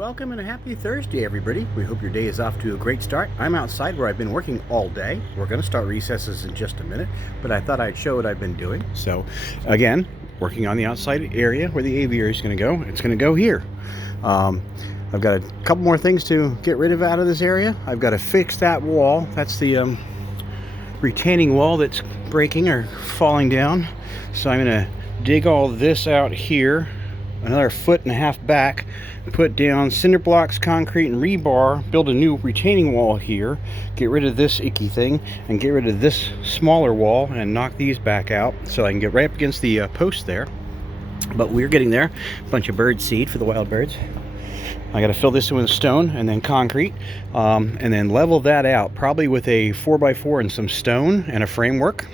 Welcome and a happy Thursday, everybody. We hope your day is off to a great start. I'm outside where I've been working all day. We're going to start recesses in just a minute, but I thought I'd show what I've been doing. So, again, working on the outside area where the aviary is going to go. It's going to go here. I've got a couple more things to get rid of out of this area. I've got to fix that wall. That's the retaining wall that's breaking or falling down. So I'm going to dig all this out here, another 1.5 feet back, put down cinder blocks, concrete, and rebar, build a new retaining wall here, get rid of this icky thing, and get rid of this smaller wall and knock these back out so I can get right up against the post there. But we're getting there. A bunch of bird seed for the wild birds. I got to fill this in with stone and then concrete, and then level that out, probably with a 4x4 and some stone and a framework.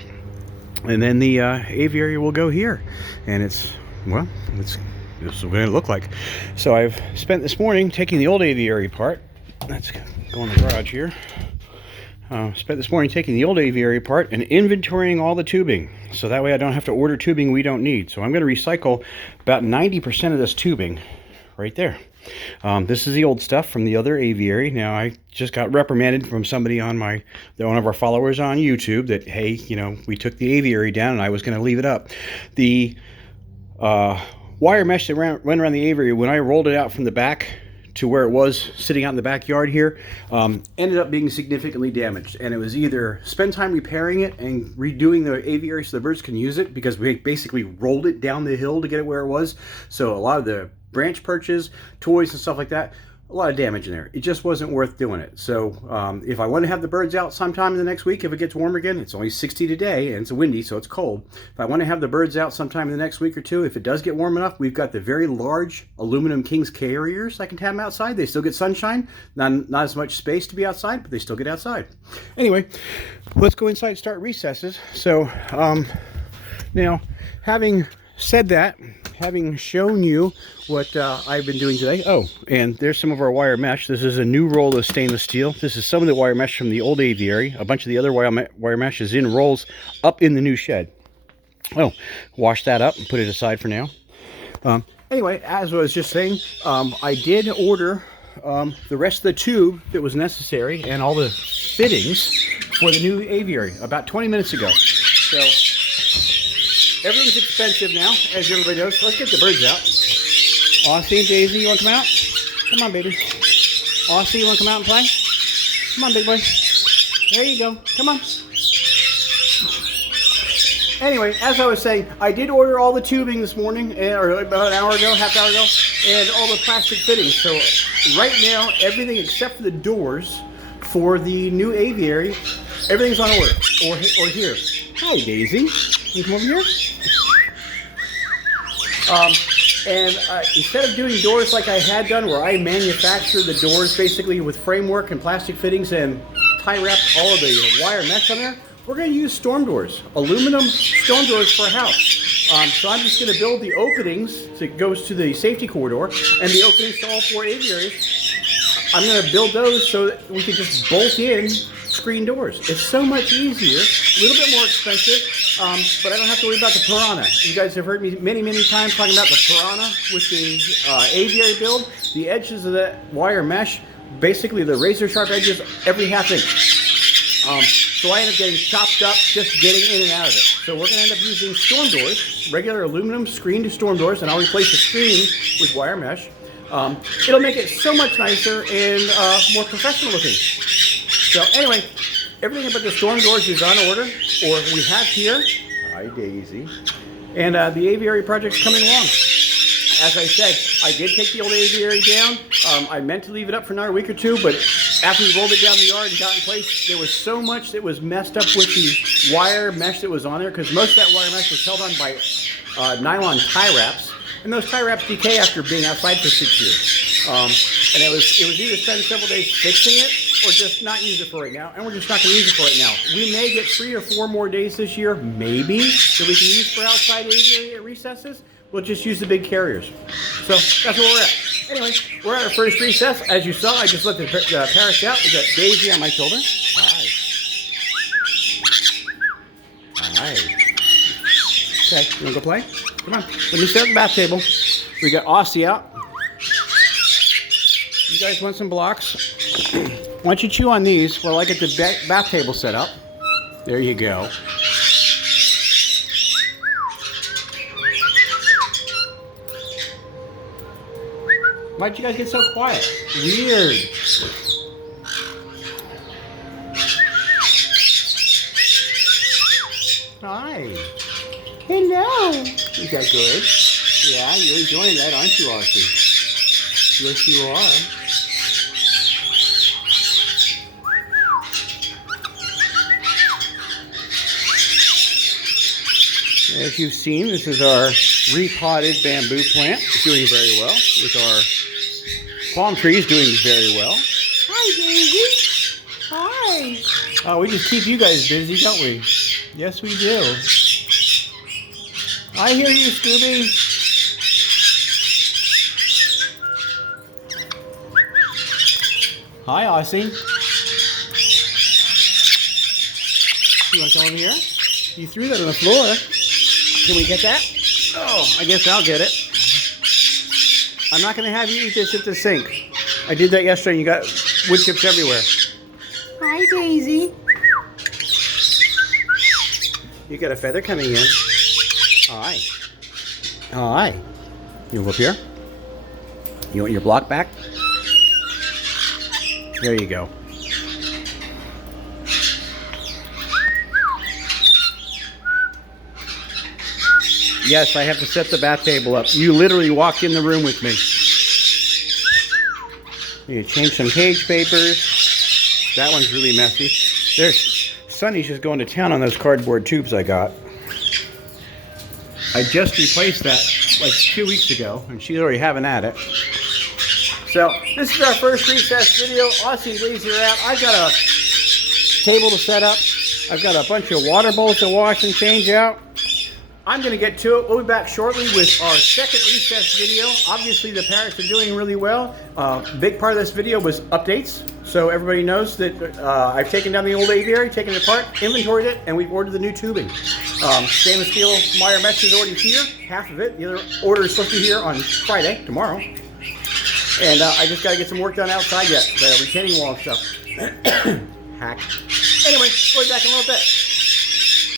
And then the aviary will go here, and this is what it's going to look like. So I've spent this morning taking the old aviary apart. Let's go in the garage here. Spent this morning taking the old aviary apart and inventorying all the tubing, so that way I don't have to order tubing we don't need. So I'm going to recycle about 90% of this tubing right there. This is the old stuff from the other aviary. Now, I just got reprimanded from somebody on one of our followers on YouTube that, hey, you know, we took the aviary down and I was going to leave it up. The wire mesh that went around the aviary, when I rolled it out from the back to where it was sitting out in the backyard here, ended up being significantly damaged. And it was either spend time repairing it and redoing the aviary so the birds can use it, because we basically rolled it down the hill to get it where it was. So a lot of the branch perches, toys and stuff like that, a lot of damage in there. It just wasn't worth doing it. So if I want to have the birds out sometime in the next week, if it gets warm again, it's only 60 today and it's windy, so it's cold. If I want to have the birds out sometime in the next week or two, if it does get warm enough, we've got the very large aluminum King's carriers. I can have them outside. They still get sunshine, not as much space to be outside, but they still get outside. Anyway, let's go inside and start recesses. So now, having said that, having shown you what I've been doing today. Oh, and there's some of our wire mesh. This is a new roll of stainless steel. This is some of the wire mesh from the old aviary. A bunch of the other wire mesh is in rolls up in the new shed. Oh, wash that up and put it aside for now. Anyway, as I was just saying, I did order the rest of the tube that was necessary and all the fittings for the new aviary about 20 minutes ago. So everything's expensive now, as everybody knows. Let's get the birds out. Aussie and Daisy, you want to come out? Come on, baby. Aussie, you want to come out and play? Come on, big boy. There you go. Come on. Anyway, as I was saying, I did order all the tubing this morning, or about an hour ago, half hour ago, and all the plastic fittings. So right now, everything except for the doors for the new aviary, everything's on order, or here. Hi, Daisy. You come over here? And instead of doing doors like I had done, where I manufactured the doors basically with framework and plastic fittings and tie wrapped all of the wire mesh on there, we're going to use storm doors, aluminum storm doors for a house. So I'm just going to build the openings that goes to the safety corridor and the openings to all 4 aviaries. I'm going to build those so that we can just bolt in screen doors. It's so much easier, a little bit more expensive, but I don't have to worry about the piranha. You guys have heard me many times talking about the piranha with the aviary build. The edges of that wire mesh, basically the razor sharp edges, every half inch. So I end up getting chopped up just getting in and out of it. So we're going to end up using storm doors, regular aluminum screen to storm doors, and I'll replace the screen with wire mesh. It'll make it so much nicer and more professional looking. So anyway, everything about the storm doors is on order, or we have here. Hi, Daisy. And the aviary project's coming along. As I said, I did take the old aviary down. I meant to leave it up for another week or two, but after we rolled it down the yard and got in place, there was so much that was messed up with the wire mesh that was on there, because most of that wire mesh was held on by nylon tie wraps, and those tie wraps decay after being outside for 6 years. And it was either spend several days fixing it or just not use it for right now, and we're just not going to use it for right now. We may get 3 or 4 more days this year, maybe, that we can use for outside aviary at recesses. We'll just use the big carriers. So that's where we're at. Anyway, we're at our first recess. As you saw, I just let the parrots out. We got Daisy on my shoulder. Hi. Hi. Okay, you want to go play? Come on. Let me set up the bath table. We got Aussie out. You guys want some blocks? Why don't you chew on these while I get the bath table set up? There you go. Why'd you guys get so quiet? Weird. Hi. Hello. Is that good? Yeah, you're enjoying that, aren't you, Aussie? Yes, you are. As you've seen, this is our repotted bamboo plant. It's doing very well. With our palm trees doing very well. Hi, Daisy. Hi. Oh, we just keep you guys busy, don't we? Yes, we do. I hear you, Scooby. Hi, Aussie. You want to come over here? You threw that on the floor. Can we get that? Oh, I guess I'll get it. I'm not going to have you eat this at the sink. I did that yesterday and you got wood chips everywhere. Hi, Daisy. You got a feather coming in. Hi. Hi. You up here? You want your block back? There you go. Yes, I have to set the bath table up. You literally walked in the room with me. You change some cage papers. That one's really messy. There's Sunny's just going to town on those cardboard tubes I got. I just replaced that like 2 weeks ago, and she's already having at it. So this is our first recess video. Aussie and Daisy are out. I've got a table to set up. I've got a bunch of water bowls to wash and change out. I'm going to get to it. We'll be back shortly with our second recess video. Obviously, the parrots are doing really well. Big part of this video was updates. So everybody knows that I've taken down the old aviary, taken it apart, inventoried it, and we've ordered the new tubing. Stainless steel wire mesh is already here, half of it. The other order is supposed to be here on Friday, tomorrow. And I just got to get some work done outside yet, the retaining wall and stuff. Hack. Anyway, we'll be back in a little bit.